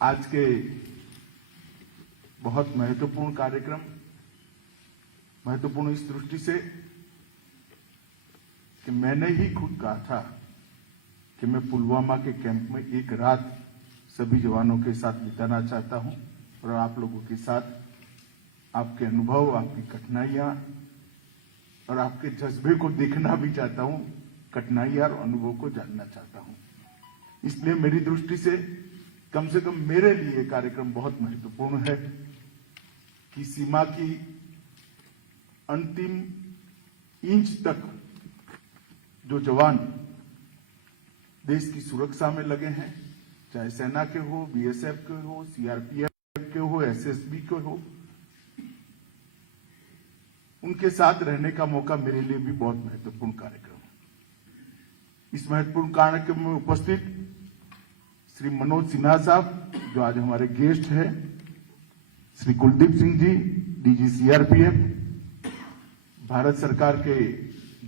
आज के बहुत महत्वपूर्ण कार्यक्रम, महत्वपूर्ण इस दृष्टि से कि मैंने ही खुद कहा था कि मैं पुलवामा के कैंप में एक रात सभी जवानों के साथ बिताना चाहता हूं और आप लोगों के साथ आपके अनुभव, आपकी कठिनाइयां और आपके जज्बे को देखना भी चाहता हूं, कठिनाइयां और अनुभव को जानना चाहता हूं। इसलिए मेरी दृष्टि से कम मेरे लिए कार्यक्रम बहुत महत्वपूर्ण है कि सीमा की अंतिम इंच तक जो जवान देश की सुरक्षा में लगे हैं, चाहे सेना के हो, बीएसएफ के हो, सीआरपीएफ के हो, एसएसबी के हो, उनके साथ रहने का मौका मेरे लिए भी बहुत महत्वपूर्ण कार्यक्रम है। इस महत्वपूर्ण कार्यक्रम में उपस्थित श्री मनोज सिन्हा साहब, जो आज हमारे गेस्ट हैं, श्री कुलदीप सिंह जी, डीजी सीआरपीएफ, भारत सरकार के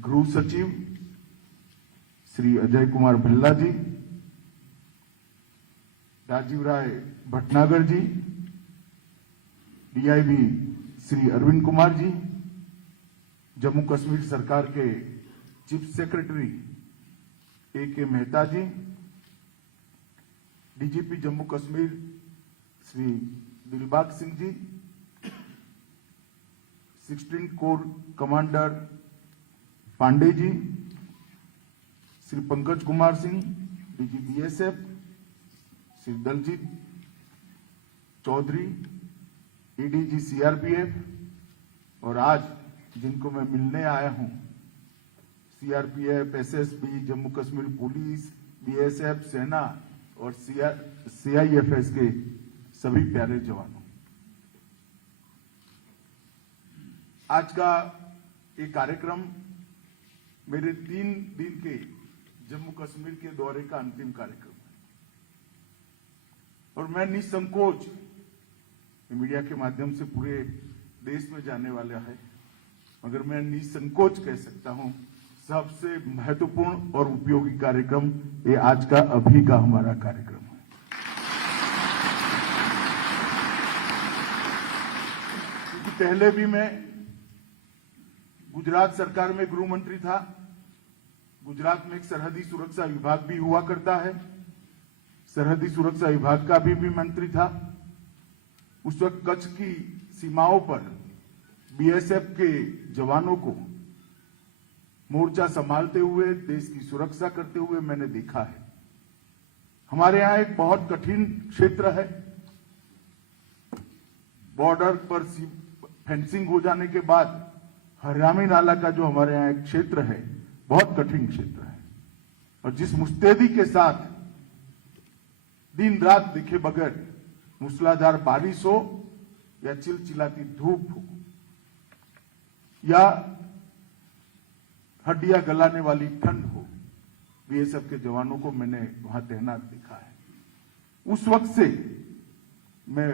गृह सचिव श्री अजय कुमार भल्ला जी, राजीव राय भटनागर जी, डीआईबी श्री अरविंद कुमार जी, जम्मू कश्मीर सरकार के chief secretary A K. Mehta ji, DGP Jammu Kashmir Shri Dilbag Singh ji, 16 corps commander Pandey ji, Shri Pankaj Kumar Singh, DG BSF, Shri Daljeet Chaudhary, ADG CRPF, और आज जिनको मैं मिलने आया हूं, CRPF, SSB, Jammu Kashmir police, BSF, सेना और सीआईएफएस के सभी प्यारे जवानों। आज का ये कार्यक्रम मेरे 3 दिन के जम्मू कश्मीर के दौरे का अंतिम कार्यक्रम है और मैं निसंकोच, मीडिया के माध्यम से पूरे देश में जाने वाला है, मगर मैं निसंकोच कह सकता हूं सबसे महत्वपूर्ण और उपयोगी कार्यक्रम ये आज का अभी का हमारा कार्यक्रम है। क्योंकि पहले भी मैं गुजरात सरकार में गृह मंत्री था, गुजरात में एक सरहदी सुरक्षा विभाग भी हुआ करता है, सरहदी सुरक्षा विभाग का भी मंत्री था। उस वक्त कच्छ की सीमाओं पर बीएसएफ के जवानों को मोर्चा संभालते हुए, देश की सुरक्षा करते हुए मैंने देखा है। हमारे यहां एक बहुत कठिन क्षेत्र है, बॉर्डर पर फेंसिंग हो जाने के बाद हरियामी नाला का जो हमारे यहां एक क्षेत्र है, बहुत कठिन क्षेत्र है, और जिस मुस्तैदी के साथ दिन रात देखे बगैर मूसलाधार बारिश हो या चिलचिलाती धूप हो या हड्डियां गलाने वाली ठंड हो, बीएसएफ के जवानों को मैंने वहां तैनात देखा है। उस वक्त से मैं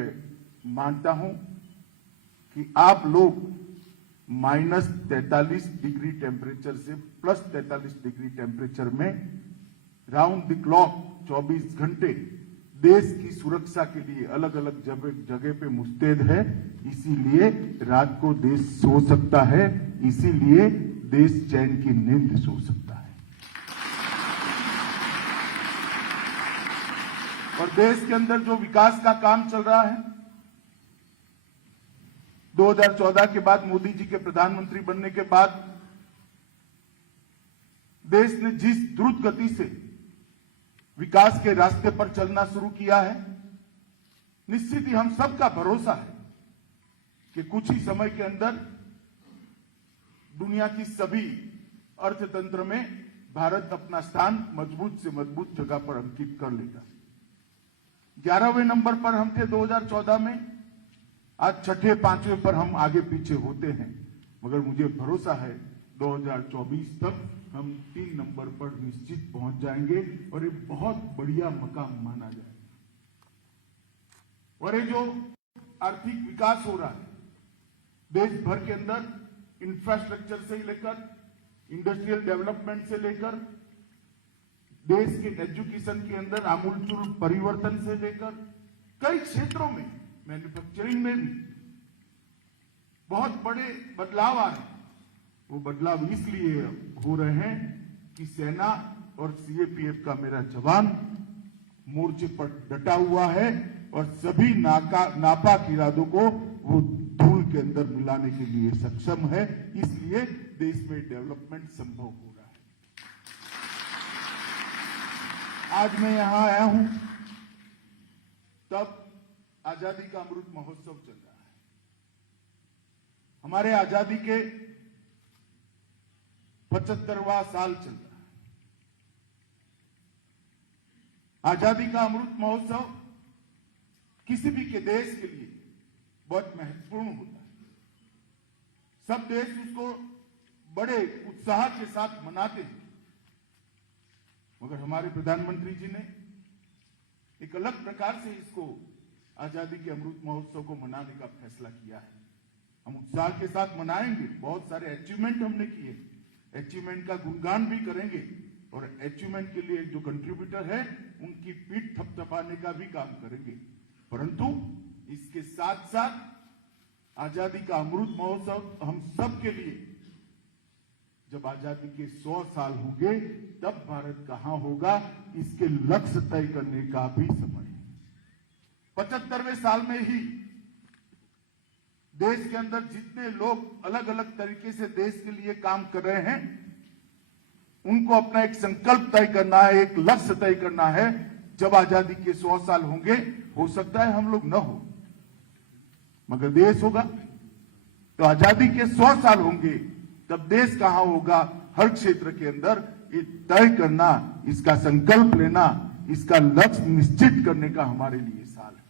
मानता हूं कि आप लोग -43 डिग्री टेम्परेचर से +43 डिग्री टेम्परेचर में राउंड द क्लॉक 24 घंटे देश की सुरक्षा के लिए अलग अलग जगह पे मुस्तैद है। इसीलिए रात को देश सो सकता है, इसीलिए देश चैन की नींद सो सकता है। और देश के अंदर जो विकास का काम चल रहा है, 2014 के बाद, मोदी जी के प्रधानमंत्री बनने के बाद देश ने जिस द्रुत गति से विकास के रास्ते पर चलना शुरू किया है, निश्चित ही हम सबका भरोसा है कि कुछ ही समय के अंदर दुनिया की सभी अर्थतंत्र में भारत अपना स्थान मजबूत से मजबूत जगह पर अंकित कर लेगा। 11वें नंबर पर हम थे 2014 में, आज 6ठे 5वें पर हम आगे पीछे होते हैं, मगर मुझे भरोसा है 2024 तक हम 3 नंबर पर निश्चित पहुंच जाएंगे और ये बहुत बढ़िया मकाम माना जाएगा। और ये जो आर्थिक विकास हो रहा है देश भर के अंदर, इंफ्रास्ट्रक्चर से लेकर इंडस्ट्रियल डेवलपमेंट से लेकर देश के एजुकेशन के अंदर आमूलचूल परिवर्तन से लेकर कई क्षेत्रों में, मैन्युफैक्चरिंग में भी बहुत बड़े बदलाव आ रहे हैं। वो बदलाव इसलिए हो रहे हैं कि सेना और सीएपीएफ का मेरा जवान मोर्चे पर डटा हुआ है और सभी नापाक इरादों को वो धूल के अंदर मिलाने के लिए सक्षम है। इसलिए देश में डेवलपमेंट संभव हो रहा है। आज मैं यहां आया हूं तब आजादी का अमृत महोत्सव चल रहा है। हमारे आजादी के 75वां साल चल रहा है। आजादी का अमृत महोत्सव किसी भी के देश के लिए बहुत महत्वपूर्ण होता है। सब देश उसको बड़े उत्साह के साथ मनाते हैं, मगर हमारे प्रधानमंत्री जी ने एक अलग प्रकार से इसको आजादी के अमृत महोत्सव को मनाने का फैसला किया है। हम उत्साह के साथ मनाएंगे, बहुत सारे अचीवमेंट हमने किए, अचीवमेंट का गुणगान भी करेंगे और अचीवमेंट के लिए जो कंट्रीब्यूटर है उनकी पीठ थपथपाने का भी काम करेंगे। परंतु इसके साथ साथ आजादी का अमृत महोत्सव हम सब के लिए, जब आजादी के 100 साल होंगे तब भारत कहां होगा, इसके लक्ष्य तय करने का भी समय है। 75वें साल में ही देश के अंदर जितने लोग अलग अलग तरीके से देश के लिए काम कर रहे हैं, उनको अपना एक संकल्प तय करना है, एक लक्ष्य तय करना है। जब आजादी के 100 साल होंगे, हो सकता है हम लोग न हो, मगर देश होगा। तो आजादी के 100 साल होंगे तब देश कहां होगा, हर क्षेत्र के अंदर ये तय करना, इसका संकल्प लेना, इसका लक्ष्य निश्चित करने का हमारे लिए साल है।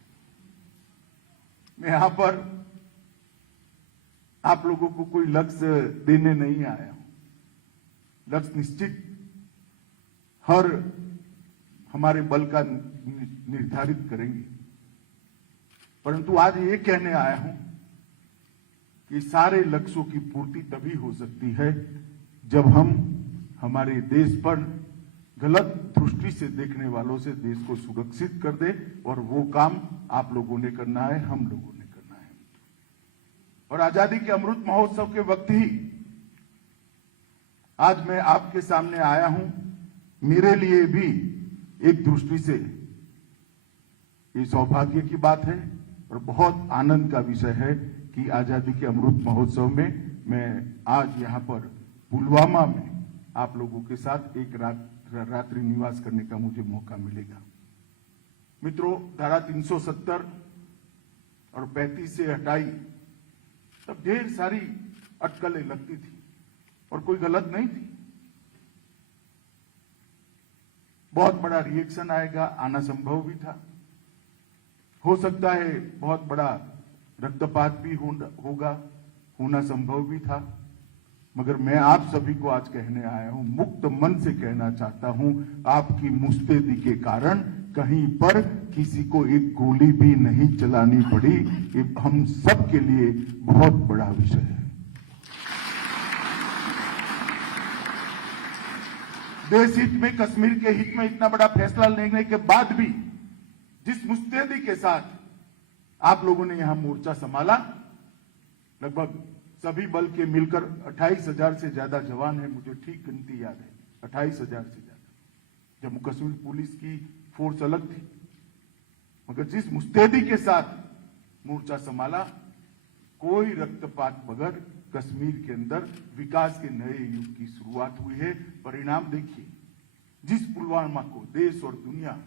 मैं यहां पर आप लोगों को कोई लक्ष्य देने नहीं आया हूं। लक्ष्य निश्चित हर हमारे बल का निर्धारित करेंगे, परंतु आज ये कहने आया हूं कि सारे लक्ष्यों की पूर्ति तभी हो सकती है जब हम हमारे देश पर गलत दृष्टि से देखने वालों से देश को सुरक्षित कर दे, और वो काम आप लोगों ने करना है, हम लोगों ने करना है। और आजादी के अमृत महोत्सव के वक्त ही आज मैं आपके सामने आया हूं। मेरे लिए भी एक दृष्टि से ये सौभाग्य की बात है और बहुत आनंद का विषय है कि आजादी के अमृत महोत्सव में मैं आज यहां पर पुलवामा में आप लोगों के साथ एक रात्रि निवास करने का मुझे मौका मिलेगा। मित्रों, धारा 370 और 35 से हटाई तब ढेर सारी अटकलें लगती थी और कोई गलत नहीं थी। बहुत बड़ा रिएक्शन आएगा, आना संभव भी था। हो सकता है बहुत बड़ा रक्तपात भी होगा, होना संभव भी था। मगर मैं आप सभी को आज कहने आया हूं, मुक्त मन से कहना चाहता हूं, आपकी मुस्तैदी के कारण कहीं पर किसी को एक गोली भी नहीं चलानी पड़ी। ये हम सब के लिए बहुत बड़ा विषय है। देश हित में, कश्मीर के हित में इतना बड़ा फैसला लेने के बाद भी जिस मुस्तैदी के साथ आप लोगों ने यहां मोर्चा संभाला, लगभग सभी बल के मिलकर 28,000 से ज्यादा जवान हैं, मुझे ठीक गिनती याद है, 28,000 से ज्यादा। जम्मू कश्मीर पुलिस की फोर्स अलग थी, मगर जिस मुस्तैदी के साथ मोर्चा संभाला, कोई रक्तपात बगैर कश्मीर के अंदर विकास के नए युग की शुरुआत हुई है। परिणाम देखिए, जिस पुलवामा को देश और दुनिया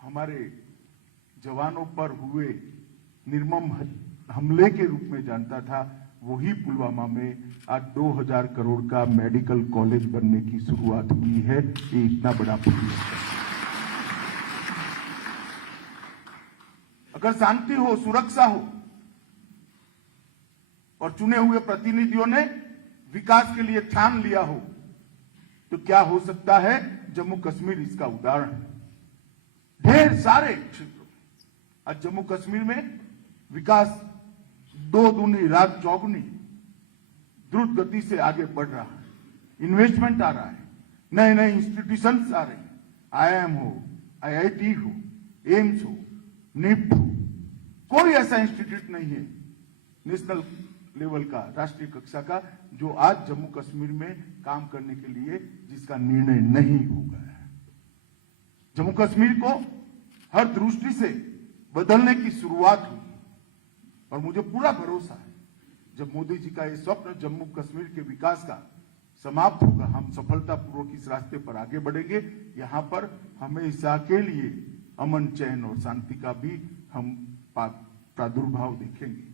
हमारे जवानों पर हुए निर्मम हमले के रूप में जानता था, वही पुलवामा में आज 2000 करोड़ का मेडिकल कॉलेज बनने की शुरुआत हुई है। ये इतना बड़ा परिवर्तन। अगर शांति हो, सुरक्षा हो और चुने हुए प्रतिनिधियों ने विकास के लिए ठान लिया हो, तो क्या हो सकता है। जम्मू कश्मीर इसका उदाहरण है। ढेर सारे क्षेत्रों में आज जम्मू कश्मीर में विकास 2 दूनी रात चौगुनी द्रुत गति से आगे बढ़ रहा है। इन्वेस्टमेंट आ रहा है, नए नए इंस्टीट्यूशंस आ रहे हैं, IIM हो, IIT हो, एम्स हो, निफ्ट, कोई ऐसा इंस्टीट्यूट नहीं है नेशनल लेवल का, राष्ट्रीय कक्षा का, जो आज जम्मू कश्मीर में काम करने के लिए जिसका निर्णय नहीं हो गया है। जम्मू कश्मीर को हर दृष्टि से बदलने की शुरुआत हुई और मुझे पूरा भरोसा है जब मोदी जी का ये स्वप्न जम्मू कश्मीर के विकास का समाप्त होगा, हम सफलतापूर्वक इस रास्ते पर आगे बढ़ेंगे। यहां पर हमेशा के लिए अमन, चैन और शांति का भी हम प्रादुर्भाव देखेंगे।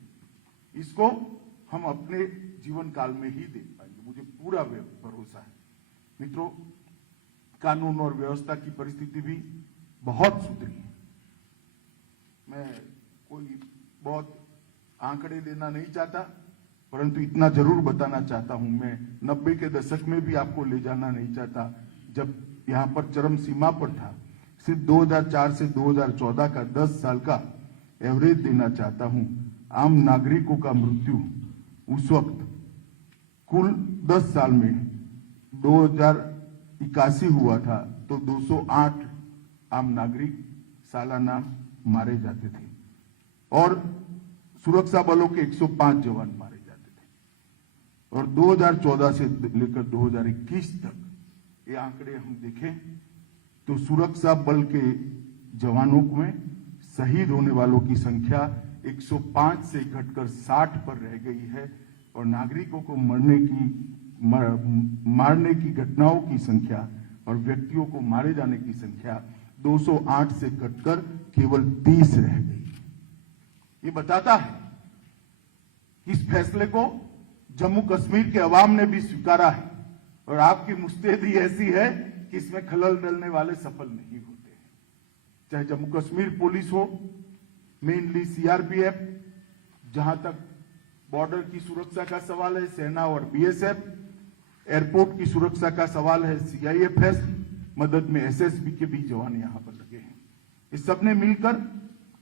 इसको हम अपने जीवन काल में ही देख पाएंगे, मुझे पूरा भरोसा है। मित्रों, कानून और व्यवस्था की परिस्थिति भी बहुत सुधरी है। मैं कोई बहुत आंकड़े देना नहीं चाहता, परंतु इतना जरूर बताना चाहता हूं, मैं 90 के दशक में भी आपको ले जाना नहीं चाहता, जब यहां पर चरम सीमा पर था। सिर्फ 2004 से 2014 का 10 साल का एवरेज देना चाहता हूं। आम नागरिकों का मृत्यु उस वक्त कुल 10 साल में 2081 हुआ था, तो 208 आम नागरिक सालाना मारे जाते थे और सुरक्षा बलों के 105 जवान मारे जाते थे। और 2014 से लेकर 2021 तक ये आंकड़े हम देखें तो सुरक्षा बल के जवानों में शहीद होने वालों की संख्या 105 से घटकर 60 पर रह गई है और नागरिकों को मारने की घटनाओं की संख्या और व्यक्तियों को मारे जाने की संख्या 208 से घटकर केवल 30 रह गई। ये बताता है कि इस फैसले को जम्मू कश्मीर के अवाम ने भी स्वीकारा है और आपकी मुस्तैदी ऐसी है कि इसमें खलल डालने वाले सफल नहीं होते हैं। चाहे जम्मू कश्मीर पुलिस हो, मेनली सीआरपीएफ, जहां तक बॉर्डर की सुरक्षा का सवाल है सेना और बीएसएफ, एयरपोर्ट की सुरक्षा का सवाल है सीआईएफएस, मदद में एसएसबी के भी जवान यहां पर लगे हैं। इस सबने मिलकर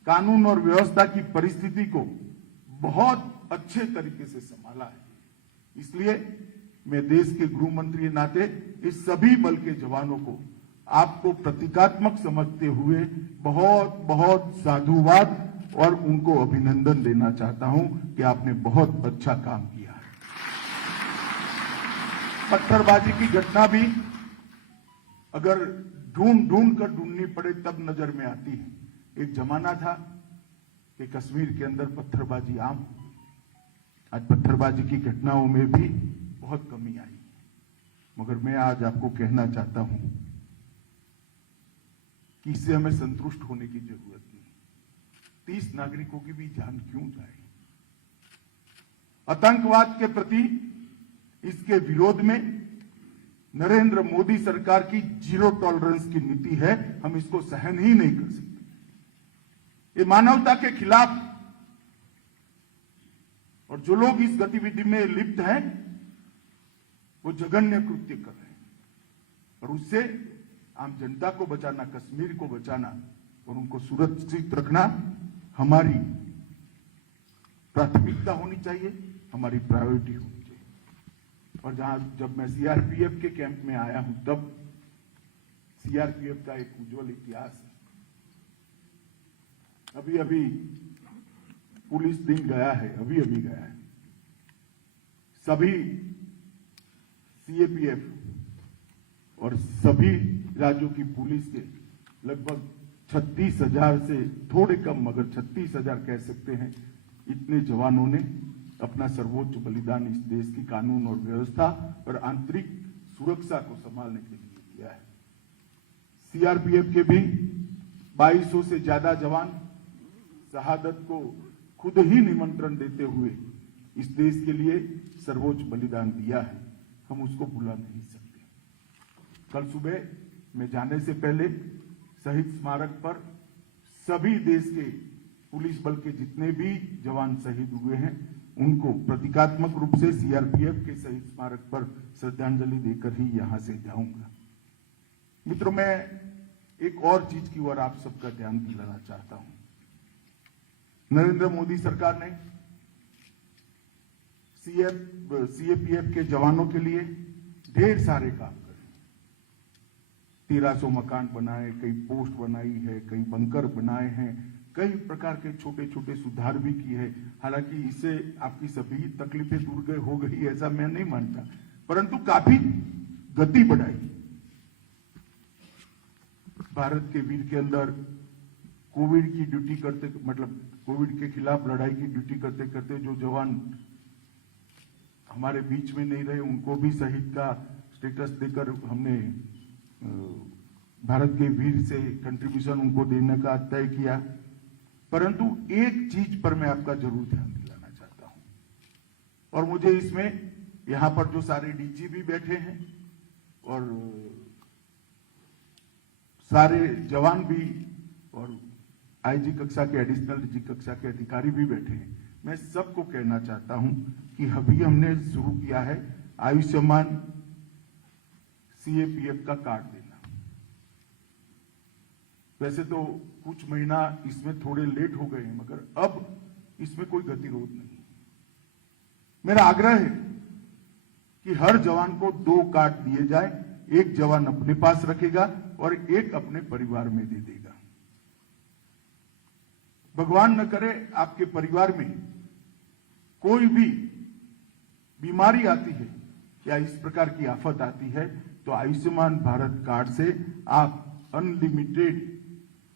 कानून और व्यवस्था की परिस्थिति को बहुत अच्छे तरीके से संभाला है। इसलिए मैं देश के गृह मंत्री नाते इस सभी बल के जवानों को आपको प्रतीकात्मक समझते हुए बहुत बहुत साधुवाद और उनको अभिनंदन देना चाहता हूं कि आपने बहुत अच्छा काम किया है। पत्थरबाजी की घटना भी अगर ढूंढ कर ढूंढनी पड़े तब नजर में आती है। एक जमाना था कि कश्मीर के अंदर पत्थरबाजी आम, आज पत्थरबाजी की घटनाओं में भी बहुत कमी आई, मगर मैं आज आपको कहना चाहता हूं कि इससे हमें संतुष्ट होने की जरूरत नहीं। 30 नागरिकों की भी जान क्यों जाए? आतंकवाद के प्रति इसके विरोध में नरेंद्र मोदी सरकार की जीरो टॉलरेंस की नीति है, हम इसको सहन ही नहीं कर सकते। ये मानवता के खिलाफ, और जो लोग इस गतिविधि में लिप्त हैं वो जघन्य कृत्य कर रहे हैं और उससे आम जनता को बचाना, कश्मीर को बचाना और उनको सुरक्षित रखना हमारी प्राथमिकता होनी चाहिए, हमारी प्रायोरिटी होनी चाहिए। और जब मैं सीआरपीएफ के कैंप में आया हूं तब सीआरपीएफ का एक उज्जवल इतिहास है। अभी पुलिस दिन गया है, अभी गया है। सभी सीएपीएफ और सभी राज्यों की पुलिस के लगभग 36,000 से थोड़े कम, मगर 36,000 कह सकते हैं, इतने जवानों ने अपना सर्वोच्च बलिदान इस देश की कानून और व्यवस्था और आंतरिक सुरक्षा को संभालने के लिए दिया है। सीआरपीएफ के भी 2200 से ज्यादा जवान शहादत को खुद ही निमंत्रण देते हुए इस देश के लिए सर्वोच्च बलिदान दिया है, हम उसको भुला नहीं सकते। कल सुबह मैं जाने से पहले शहीद स्मारक पर सभी देश के पुलिस बल के जितने भी जवान शहीद हुए हैं उनको प्रतीकात्मक रूप से सीआरपीएफ के शहीद स्मारक पर श्रद्धांजलि देकर ही यहां से जाऊंगा। मित्रों, मैं एक और चीज की ओर आप सबका ध्यान दिलाना चाहता हूं। नरेंद्र मोदी सरकार ने सीएपीएफ के जवानों के लिए ढेर सारे काम करे। 1300 मकान बनाए, कई पोस्ट बनाई है, कई बंकर बनाए हैं, कई प्रकार के छोटे छोटे सुधार भी किए हैं। हालांकि इससे आपकी सभी तकलीफें दूर हो गई ऐसा मैं नहीं मानता, परंतु काफी गति बढ़ाई। भारत के वीर के अंदर कोविड की ड्यूटी करते, मतलब कोविड के खिलाफ लड़ाई की ड्यूटी करते करते जो जवान हमारे बीच में नहीं रहे, उनको भी शहीद का स्टेटस देकर हमने भारत के वीर से कंट्रीब्यूशन उनको देने का तय किया। परंतु एक चीज पर मैं आपका जरूर ध्यान दिलाना चाहता हूं, और मुझे इसमें यहां पर जो सारे डीजी भी बैठे हैं और सारे जवान भी और आईजी कक्षा के, एडिशनल डीजी कक्षा के अधिकारी भी बैठे हैं, मैं सबको कहना चाहता हूं कि अभी हमने शुरू किया है आयुष्मान सीएपीएफ का कार्ड देना। वैसे तो कुछ महीना इसमें थोड़े लेट हो गए हैं, मगर अब इसमें कोई गतिरोध नहीं। मेरा आग्रह है कि हर जवान को 2 कार्ड दिए जाए, एक जवान अपने पास रखेगा और एक अपने परिवार में दे देगा। भगवान न करे आपके परिवार में कोई भी बीमारी आती है या इस प्रकार की आफत आती है, तो आयुष्मान भारत कार्ड से आप अनलिमिटेड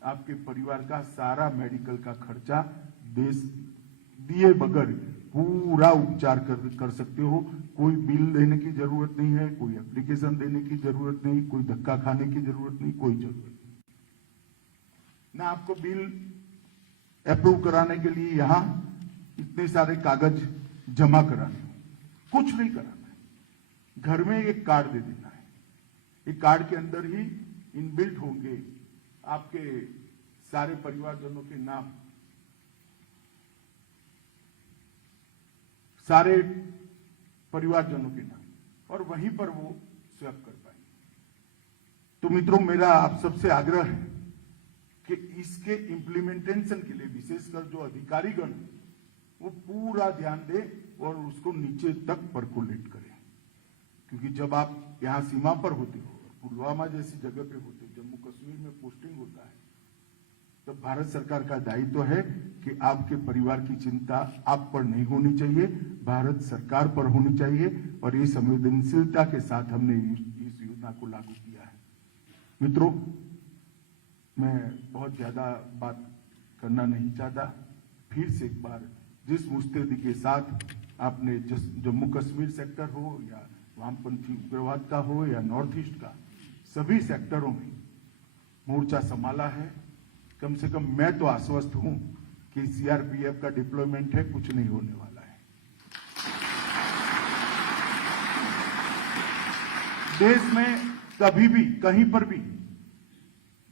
आपके परिवार का सारा मेडिकल का खर्चा दिए बगैर पूरा उपचार कर सकते हो। कोई बिल देने की जरूरत नहीं है, कोई एप्लीकेशन देने की जरूरत नहीं, कोई धक्का खाने की जरूरत नहीं, कोई जरूरत नहीं। ना आपको बिल अप्रूव कराने के लिए यहां इतने सारे कागज जमा कराने, कुछ नहीं कराना है। घर में एक कार्ड दे देना है। एक कार्ड के अंदर ही इनबिल्ट होंगे आपके सारे परिवारजनों के नाम, सारे परिवारजनों के नाम, और वहीं पर वो स्वैप कर पाएंगे। तो मित्रों, मेरा आप सबसे आग्रह है कि इसके इम्प्लीमेंटेशन के लिए विशेषकर जो अधिकारीगण वो पूरा ध्यान दे और उसको नीचे तक परकोलेट करें, क्योंकि जब आप यहां सीमा पर होते हो, पुलवामा जैसी जगह पे होते हो, जम्मू कश्मीर में पोस्टिंग होता है, तब भारत सरकार का दायित्व है कि आपके परिवार की चिंता आप पर नहीं होनी चाहिए, भारत सरकार पर होनी चाहिए। और ये संवेदनशीलता के साथ हमने इस योजना को लागू किया है। मित्रों, मैं बहुत ज्यादा बात करना नहीं चाहता। फिर से एक बार जिस मुस्तैदी के साथ आपने जम्मू कश्मीर सेक्टर हो या वामपंथी उग्रवाद का हो या नॉर्थ ईस्ट का, सभी सेक्टरों में मोर्चा संभाला है, कम से कम मैं तो आश्वस्त हूं कि सीआरपीएफ का डिप्लॉयमेंट है, कुछ नहीं होने वाला है। देश में कभी भी कहीं पर भी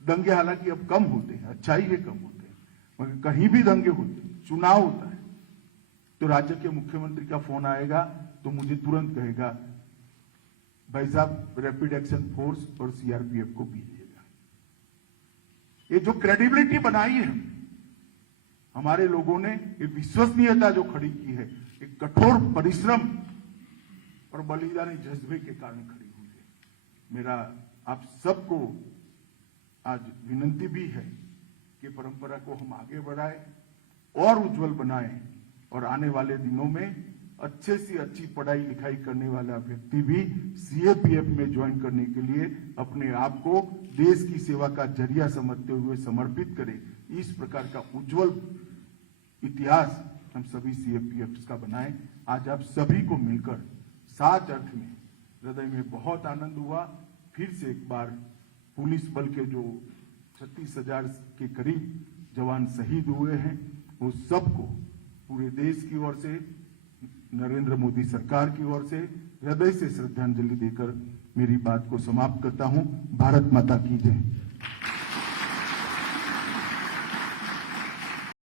दंगे हालांकि अब कम होते हैं, अच्छाई है कम होते हैं, मगर कहीं भी दंगे होते हैं, चुनाव होता है तो राज्य के मुख्यमंत्री का फोन आएगा तो मुझे तुरंत कहेगा, भाई साहब रैपिड एक्शन फोर्स और सीआरपीएफ को भेजिएगा। ये जो क्रेडिबिलिटी बनाई है हमारे लोगों ने, ये विश्वसनीयता जो खड़ी की है, एक कठोर परिश्रम और बलिदानी जज्बे के कारण खड़ी हुई है। मेरा आप सबको आज विनंती भी है कि परंपरा को हम आगे बढ़ाएं और उज्जवल बनाएं, और आने वाले दिनों में अच्छे से अच्छी पढ़ाई लिखाई करने वाला व्यक्ति भी सीएपीएफ में ज्वाइन करने के लिए अपने आप को देश की सेवा का जरिया समझते हुए समर्पित करे। इस प्रकार का उज्जवल इतिहास हम सभी सीएपीएफ का बनाएं। आज आप सभी को मिलकर साच अर्थ में हृदय में बहुत आनंद हुआ। फिर से एक बार पुलिस बल के जो 36,000 के करीब जवान शहीद हुए हैं, वो सबको पूरे देश की ओर से, नरेंद्र मोदी सरकार की ओर से हृदय से श्रद्धांजलि देकर मेरी बात को समाप्त करता हूं। भारत माता की जय।